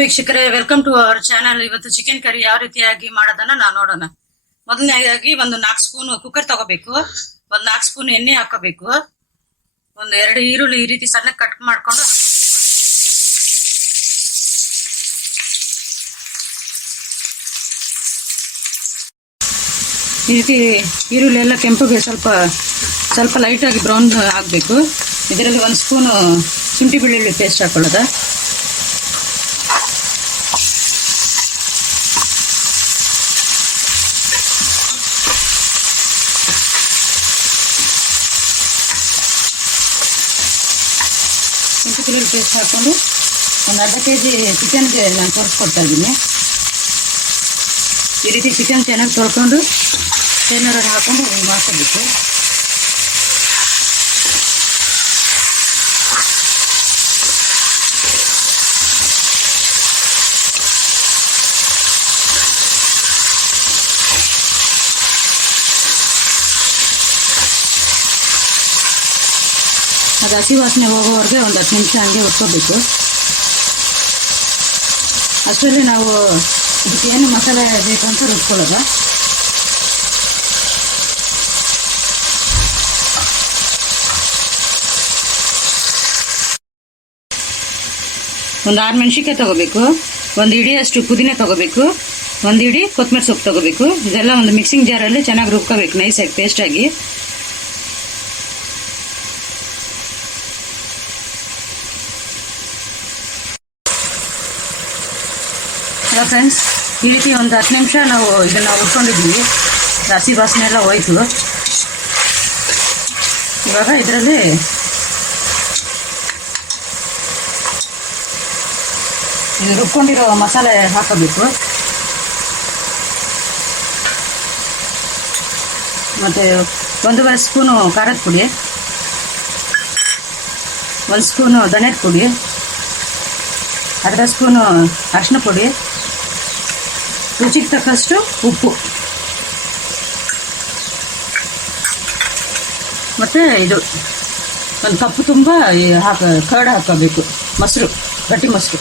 ವೀಕ್ಷಕರೇ, welcome to our channel. ಇವತ್ತು chicken curry ಯಾವ ರೀತಿಯಾಗಿ ಮಾಡೋದನ್ನ ನಾವು ನೋಡೋಣ. ಮೊದಲನೇದಾಗಿ ಒಂದು 4 ಸ್ಪೂನ್ ಕುಕ್ಕರ್ ತಗೋಬೇಕು. ಒಂದು 4 ಸ್ಪೂನ್ ಎಣ್ಣೆ ಹಾಕೋಬೇಕು. ಒಂದು 2 ಈರುಳ್ಳಿ ಈ ರೀತಿ ಸಣ್ಣ ಕಟ್ ಮಾಡ್ಕೊಂಡು ಈ ರೀತಿ ಈರುಳ್ಳಿ ಎಲ್ಲ ಕೆಂಪುಗೆ ಸ್ವಲ್ಪ ಲೈಟ್ ಆಗಿ ಬ್ರೌನ್ ಆಗಬೇಕು. ಇದರಲ್ಲಿ 1 ಸ್ಪೂನ್ ಶುಂಠಿ ಬೆಳ್ಳುಳ್ಳಿ ಪೇಸ್ಟ್ ಹಾಕೊಳ್ಳೋದ. ಶುಂಠಿ ಬೆಳ್ಳುಳ್ಳಿ ಪೇಸ್ಟ್ ಹಾಕೊಂಡು ಒಂದು ಅರ್ಧ ಕೆಜಿ ಚಿಕನ್ಗೆ ನಾನು ತೋರಿಸ್ಕೊಡ್ತಾ ಇದ್ದೀನಿ. ಈ ರೀತಿ ಚಿಕನ್ ಚೆನ್ನಾಗಿ ತೊಳ್ಕೊಂಡು ಏನಾರು ಹಾಕೊಂಡು ಮಾಡ್ಕೋಬೇಕು. ಅದು ಹಸಿ ವಾಸನೆ ಹೋಗೋವರೆಗೆ ಒಂದು 10 ನಿಮಿಷ ಹಂಗೆ ಹುರ್ಕೋಬೇಕು. ಅಷ್ಟರಲ್ಲಿ ನಾವು ಇದಕ್ಕೆ ಏನು ಮಸಾಲೆ ಬೇಕು ಅಂತ ರುಬ್ಕೊಳ್ಳೋದು. ಒಂದು 6 ಮೆಣಸಿನ್ಕಾಯಿ ತಗೋಬೇಕು. ಒಂದು ಇಡಿಯಷ್ಟು ಪುದೀನ ತಗೋಬೇಕು. ಒಂದು ಇಡಿ ಕೊತ್ತಂಬರಿ ಸೊಪ್ಪು ತಗೋಬೇಕು. ಇದೆಲ್ಲ ಒಂದು ಮಿಕ್ಸಿಂಗ್ ಜಾರಲ್ಲಿ ಚೆನ್ನಾಗಿ ರುಬ್ಕೋಬೇಕು, ನೈಸಾಗಿ ಪೇಸ್ಟ್ ಆಗಿ. ಫ್ರೆಂಡ್ಸ್, ಈ ರೀತಿ ಒಂದು 10 ನಿಮಿಷ ನಾವು ಇದನ್ನು ಹುರ್ಕೊಂಡಿದ್ದೀವಿ. ಹಸಿ ವಾಸನೆ ಎಲ್ಲ ಹೋಯ್ತು. ಇವಾಗ ಇದರಲ್ಲಿ ಇದು ರುಬ್ಕೊಂಡಿರೋ ಮಸಾಲೆ ಹಾಕೋಬೇಕು. ಮತ್ತು 1.5 ಸ್ಪೂನು ಖಾರದ ಪುಡಿ, 1 ಸ್ಪೂನು ಧನಿಯಾದ ಪುಡಿ, ಅರ್ಧ ಸ್ಪೂನು ಅರಿಶಿನ ಪುಡಿ, ರುಚಿಗೆ ತಕ್ಕಷ್ಟು ಉಪ್ಪು, ಮತ್ತು ಇದು ಒಂದು ಕಪ್ಪು ತುಂಬ ಕರ್ಡ್ ಹಾಕೋಬೇಕು. ಮೊಸರು, ಗಟ್ಟಿ ಮೊಸರು.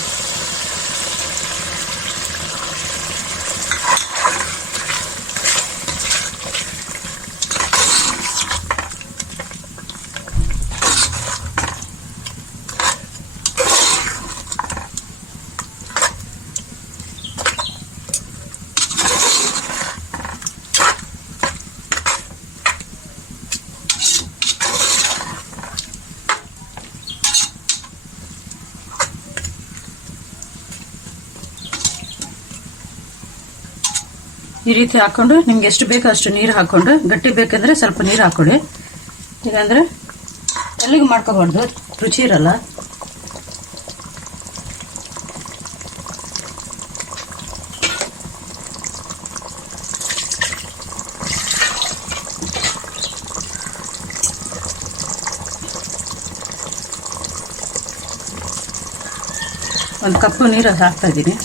ಈ ರೀತಿ ಹಾಕ್ಕೊಂಡು ನಿಮ್ಗೆ ಎಷ್ಟು ಬೇಕೋ ಅಷ್ಟು ನೀರು ಹಾಕ್ಕೊಂಡು, ಗಟ್ಟಿ ಬೇಕಂದ್ರೆ ಸ್ವಲ್ಪ ನೀರು ಹಾಕೊಳ್ಳಿ. ಇಲ್ಲಾಂದರೆ ಎಲ್ಲಿಗೂ ಮಾಡ್ಕೋಬಾರ್ದು, ರುಚಿ ಇರಲ್ಲ. ಒಂದು ಕಪ್ಪು ನೀರು ಹಾಕ್ತಾ ಇದ್ದೀನಿ.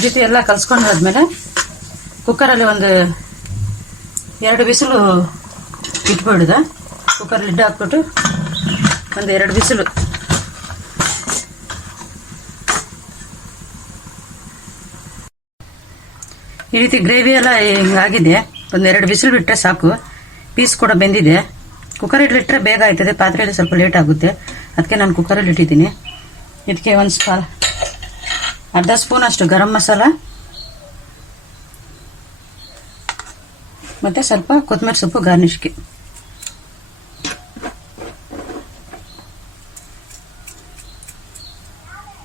ಈ ರೀತಿ ಎಲ್ಲ ಕಲಿಸ್ಕೊಂಡಾದ್ಮೇಲೆ ಕುಕ್ಕರಲ್ಲಿ ಒಂದು 2 ಬಿಸಿಲು ಇಟ್ಬಿಡುದ. ಕುಕ್ಕರ್ ಲಿಡ್ ಹಾಕ್ಬಿಟ್ಟು ಒಂದು 2 ಬಿಸಿಲು. ಈ ರೀತಿ ಗ್ರೇವಿ ಎಲ್ಲ ಹಿಂಗಾಗಿದೆ. ಒಂದು 2 ಬಿಸಿಲು ಬಿಟ್ಟರೆ ಸಾಕು. ಪೀಸ್ ಕೂಡ ಬೆಂದಿದೆ. ಕುಕ್ಕರಲ್ಲಿ ಇಟ್ಟರೆ ಬೇಗ ಆಯ್ತದೆ, ಪಾತ್ರೆಯಲ್ಲಿ ಸ್ವಲ್ಪ ಲೇಟ್ ಆಗುತ್ತೆ. ಅದಕ್ಕೆ ನಾನು ಕುಕ್ಕರಲ್ಲಿ ಇಟ್ಟಿದ್ದೀನಿ. ಇದಕ್ಕೆ ಅರ್ಧ ಸ್ಪೂನ್ ಅಷ್ಟು ಗರಂ ಮಸಾಲ ಮತ್ತು ಸ್ವಲ್ಪ ಕೊತ್ತಂಬರಿ ಸೊಪ್ಪು ಗಾರ್ನಿಷ್ಗೆ.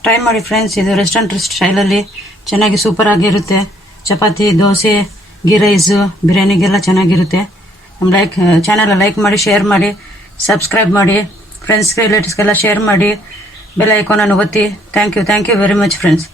ಟ್ರೈ ಮಾಡಿ ಫ್ರೆಂಡ್ಸ್, ಇದು ರೆಸ್ಟೋರೆಂಟ್ ಸ್ಟೈಲಲ್ಲಿ ಚೆನ್ನಾಗಿ ಸೂಪರ್ ಆಗಿರುತ್ತೆ. ಚಪಾತಿ, ದೋಸೆ, ಗೀ ರೈಸು, ಬಿರಿಯಾನಿಗೆಲ್ಲ ಚೆನ್ನಾಗಿರುತ್ತೆ. ನಮ್ಮ ಚಾನಲ್ ಲೈಕ್ ಮಾಡಿ, ಶೇರ್ ಮಾಡಿ, ಸಬ್ಸ್ಕ್ರೈಬ್ ಮಾಡಿ, ಫ್ರೆಂಡ್ಸ್ ರಿಲೇಟಿವ್ಸ್ಗೆಲ್ಲ ಶೇರ್ ಮಾಡಿ, ಬೆಲ್ ಐಕಾನನ್ನು ಒತ್ತಿ. Thank you very much friends.